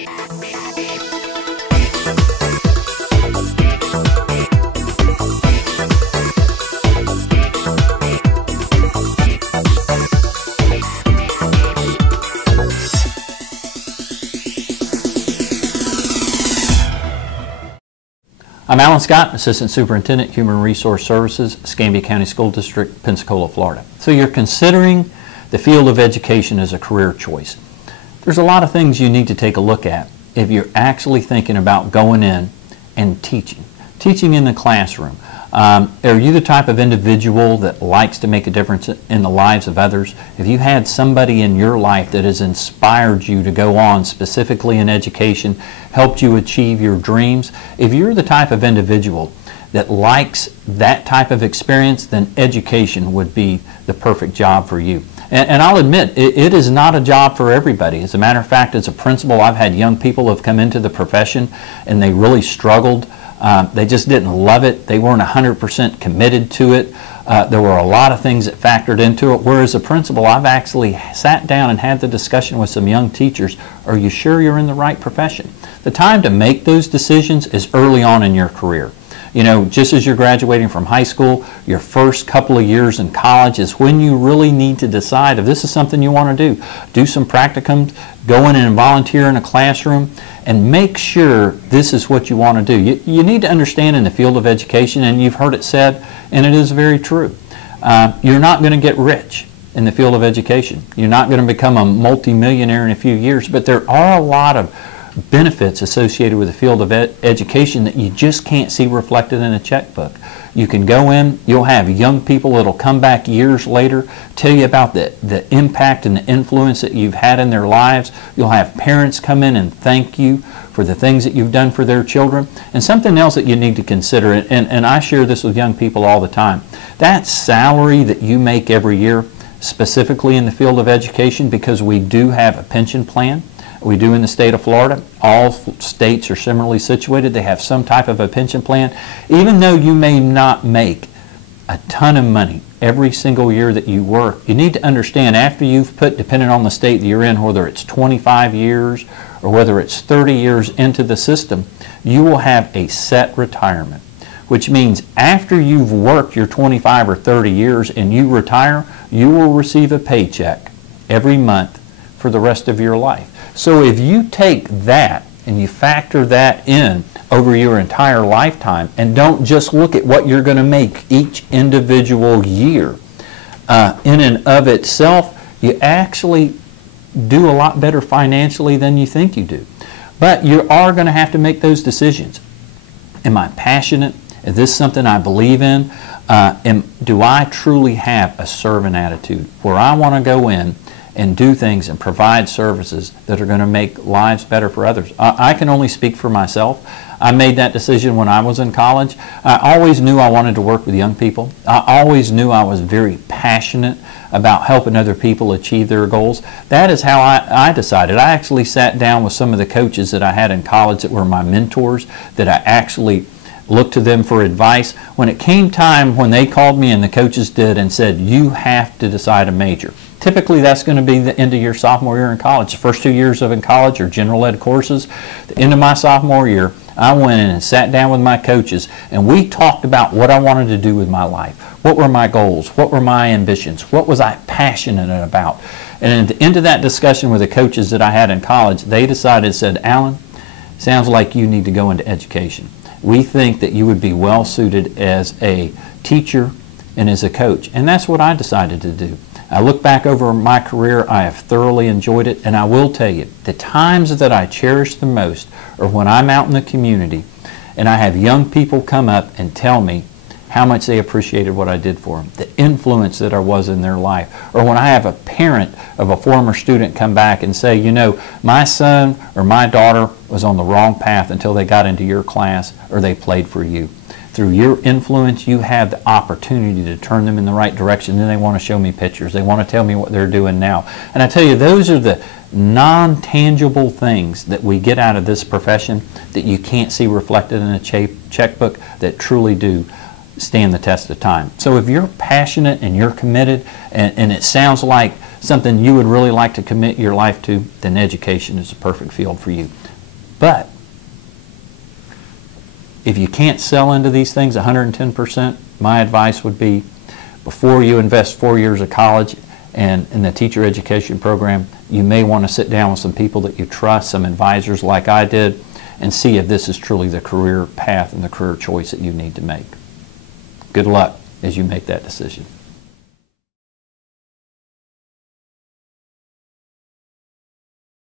I'm Alan Scott, Assistant Superintendent, Human Resource Services, Escambia County School District, Pensacola, Florida. So you're considering the field of education as a career choice. There's a lot of things you need to take a look at if you're actually thinking about going in and teaching in the classroom. Are you the type of individual that likes to make a difference in the lives of others? Have you had somebody in your life that has inspired you to go on, specifically in education, helped you achieve your dreams? If you're the type of individual that likes that type of experience, then education would be the perfect job for you. And I'll admit, it is not a job for everybody. As a matter of fact, as a principal, I've had young people who have come into the profession and they really struggled. They just didn't love it. They weren't 100% committed to it. There were a lot of things that factored into it. Whereas a principal, I've actually sat down and had the discussion with some young teachers. Are you sure you're in the right profession? The time to make those decisions is early on in your career. You know, just as you're graduating from high school, your first couple of years in college is when you really need to decide if this is something you want to do. Do some practicums, go in and volunteer in a classroom, and make sure this is what you want to do. You need to understand in the field of education, and you've heard it said, and it is very true, you're not going to get rich in the field of education. You're not going to become a multimillionaire in a few years, but there are a lot of benefits associated with the field of education that you just can't see reflected in a checkbook. You can go in, you'll have young people that'll come back years later, tell you about the impact and the influence that you've had in their lives. You'll have parents come in and thank you for the things that you've done for their children. And something else that you need to consider, and I share this with young people all the time, that salary that you make every year, specifically in the field of education, because we do have a pension plan. We do in the state of Florida. All states are similarly situated. They have some type of a pension plan. Even though you may not make a ton of money every single year that you work, you need to understand after you've put, depending on the state that you're in, whether it's 25 years or whether it's 30 years into the system, you will have a set retirement, which means after you've worked your 25 or 30 years and you retire, you will receive a paycheck every month for the rest of your life. So if you take that and you factor that in over your entire lifetime and don't just look at what you're going to make each individual year, in and of itself, you actually do a lot better financially than you think you do. But you are going to have to make those decisions. Am I passionate? Is this something I believe in? Do I truly have a servant attitude where I want to go in and do things and provide services that are going to make lives better for others? I can only speak for myself. I made that decision when I was in college. I always knew I wanted to work with young people. I always knew I was very passionate about helping other people achieve their goals. That is how I decided. I actually sat down with some of the coaches that I had in college that were my mentors, that I actually looked to them for advice. When it came time, when they called me and the coaches did and said, you have to decide a major. Typically that's going to be the end of your sophomore year in college. The first 2 years of in college are general ed courses. The end of my sophomore year, I went in and sat down with my coaches and we talked about what I wanted to do with my life. What were my goals? What were my ambitions? What was I passionate about? And at the end of that discussion with the coaches that I had in college, they decided, said, Alan, sounds like you need to go into education. We think that you would be well suited as a teacher and as a coach. And that's what I decided to do. I look back over my career, I have thoroughly enjoyed it, and I will tell you, the times that I cherish the most are when I'm out in the community and I have young people come up and tell me how much they appreciated what I did for them, the influence that I was in their life. Or when I have a parent of a former student come back and say, you know, my son or my daughter was on the wrong path until they got into your class or they played for you. Through your influence, you have the opportunity to turn them in the right direction. Then they want to show me pictures. They want to tell me what they're doing now. And I tell you, those are the non-tangible things that we get out of this profession that you can't see reflected in a checkbook that truly do stand the test of time. So if you're passionate and you're committed, and it sounds like something you would really like to commit your life to, then education is the perfect field for you. But if you can't sell into these things 110%, my advice would be, before you invest 4 years of college and in the teacher education program, you may want to sit down with some people that you trust, some advisors like I did, and see if this is truly the career path and the career choice that you need to make. Good luck as you make that decision.